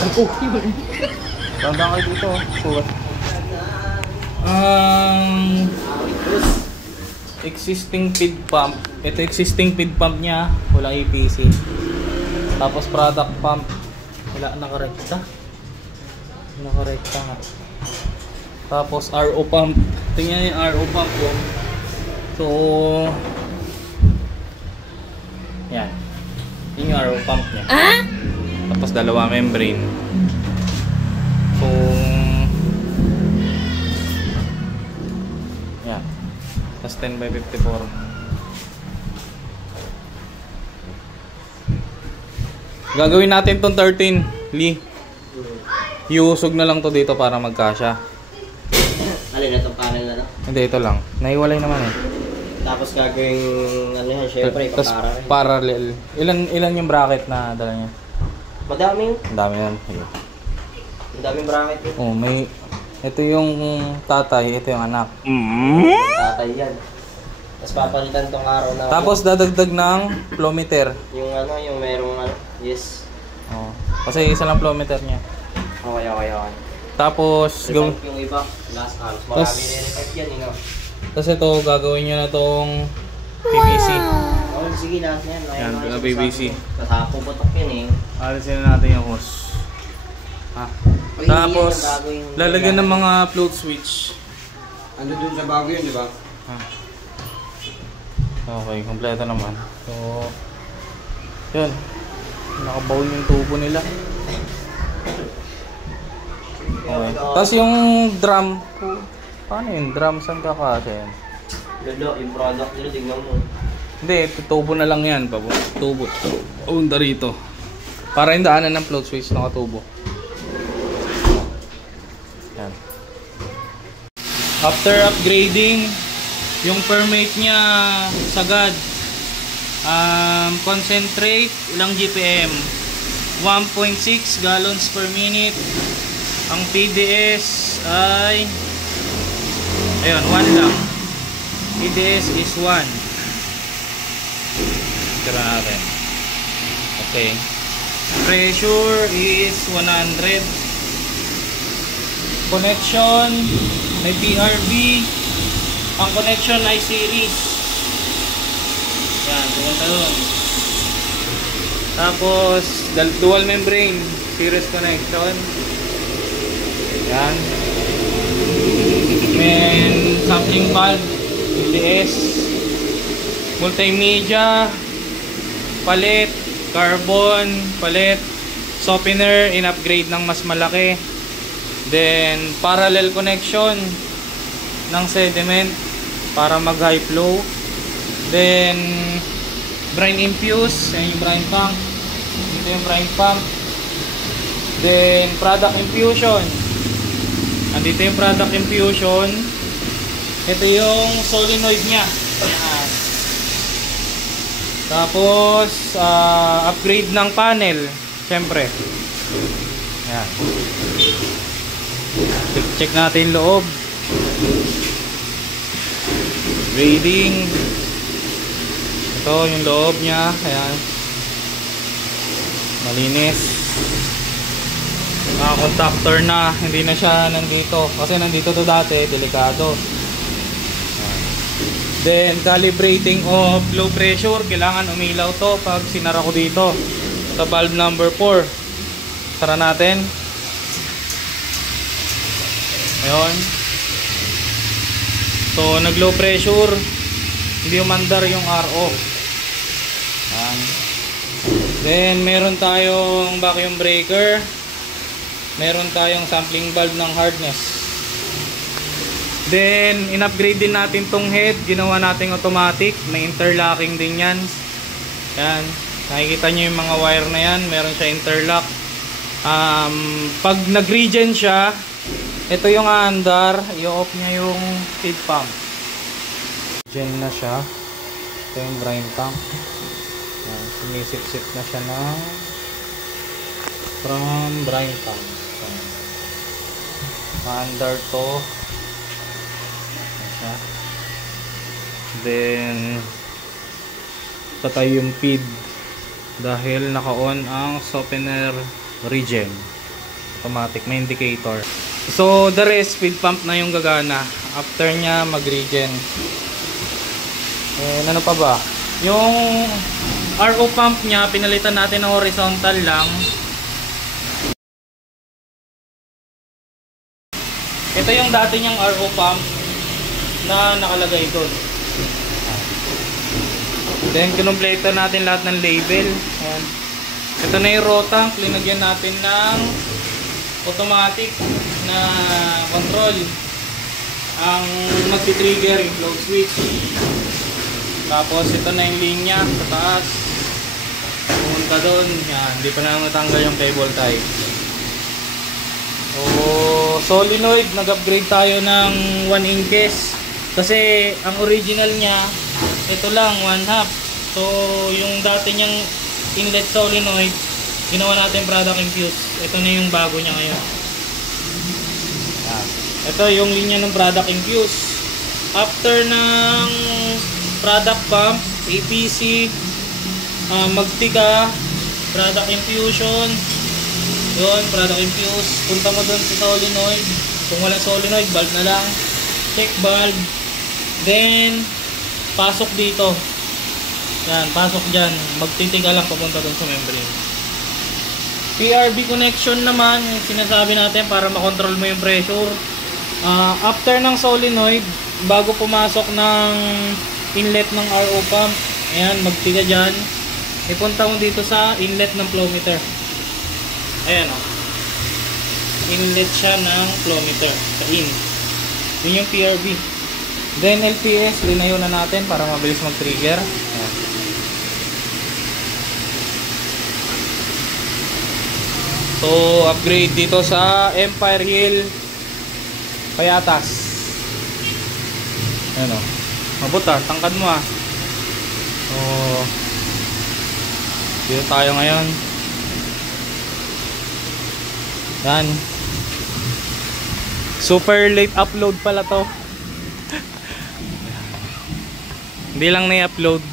Oh, yun. Tanda kayo dito. Sugat. Existing feed pump. Ito existing feed pump niya. Walang EPC. Tapos product pump. Wala nakarekta. Nakarekta nga. Tapos RO pump. Tingnan yung RO pump ko. So, yan. Yun yung RO pump niya. Tapos dalawa membrane. So, yan. Tapos 10x54. Gagawin natin tong 13, Lee. Iusog na lang to dito para magkasya. Alin na itong panel na no? Hindi, ito lang. Naiwalay naman eh. Tapos gagawing ano yan, syempre, Tapos parallel. Ilan yung bracket na dala niya? Madaming. Ang dami yan. Ang daming bracket yun. Oh, may... Ito yung tatay, ito yung anak. Tatay yan. Tapos papalitan tong araw na... Tapos dadagdag ng flowmeter. Yung ano, yung merong ano, yes. Oh. Kasi isa lang flowmeter niya. Okay. Tapos... Repipe yung iba, last house. Marami rin repipe yan, you know. Tapos ito, gagawin nyo na itong PVC. Oh, sige, lahat na yan. Yan, PVC. Kasi puputok yun eh. Alisin na natin yung hose. Ha? Tapos, lalagyan ng mga float switch. Ano dun sa bago yun, di ba? Ha? Okay, kompleto naman. So, yun. Nakabaon yung tubo nila. Okay. Tapos yung drum, paano yung drum? Saan kakasya yan? Lolo, yung product nila, tignan mo. Hindi, tubo na lang yan. Tubo. Unda rito. Para yung daanan ng float switch nakatubo. Yan. After upgrading, yung permate niya sagad. Concentrate, ilang GPM? 1.6 gallons per minute. Ang PDS ay ayun, 1 lang. PDS is 1. Tira natin. Okay. Pressure is 100. Connection, may PRB. Ang connection ay series. Yan, pumunta doon. Tapos, dual membrane, series connection. Yan. May sampling valve, PDS. Multimedia, palit, carbon, palit, softener, in-upgrade ng mas malaki. Then, parallel connection ng sediment para mag-high flow. Then, brine infuse, yan yung brine pump. Ito yung brine pump. Then, product infusion. Andito yung product infusion. Ito yung solenoid niya. Yan. Tapos, upgrade ng panel. Siyempre. Yan. Check natin loob. Grading. Ito yung loob niya. Ayan. Malinis. Mga contactor na. Hindi na siya nandito. Kasi nandito to dati. Delikado. Then calibrating of low pressure. Kailangan umilaw to pag sinara ko dito. Sa valve number 4. Sara natin. Ayun. So nag low pressure. Hindi umandar yung RO. Ayan. Then meron tayong vacuum breaker. Meron tayong sampling valve ng hardness. Then in-upgrade din natin tong head. Ginawa nating automatic. May interlocking din yan. Ayan. Nakikita nyo yung mga wire na yan. Meron siya interlock. Pag nag-regen siya, ito yung aandar. I-off niya yung feed pump. Regen na siya. Ito yung brine pump. Ayan. Sumisip-sip na siya ng from brine pump. Aandar to. Then patay yung feed dahil naka-on ang softener regen. automatic, may indicator. So the rest, speed pump na yung gagana. After nya mag-regen. And ano pa ba? Yung RO pump nya, pinalitan natin ng horizontal lang. Ito yung dati niyang RO pump na nakalagay doon. Then kinumpleto natin lahat ng label. Ayan. Ito na yung rotank, linagyan natin ng automatic na control. Ang magti-trigger yung flow switch. Tapos ito na yung linya sa taas. Pumunta doon. Yan, hindi pa na natanggal yung cable tie. Solenoid, nag-upgrade tayo ng 1 inches. Kasi ang original niya, ito lang, 1/2. So yung dati niyang inlet solenoid, ginawa natin product infuse. Ito na yung bago niya ngayon. Ito yung linya ng product infuse. After ng product pump, APC, magtika, product infusion, yun, product infuse, punta mo dun sa solenoid. Kung walang solenoid, valve na lang, check valve, then pasok dito. Yan, pasok dyan, magtitika lang papunta dun sa membrane. PRB connection naman, yung sinasabi natin para makontrol mo yung pressure. After ng solenoid, bago pumasok ng inlet ng RO pump, ayan, magtiga dyan, ipunta mo dito sa inlet ng flow meter. Ayan o, inlet siya ng flow meter sa in. Yun yung PRB. Then LPS, linayo na natin para mabilis mag trigger. Ayan. So upgrade dito sa Empire Hill Payatas. Ayan o, mabuta, tangkad mo ah. So dito tayo ngayon. Yan. Super late upload pala to. Hindi lang na-upload.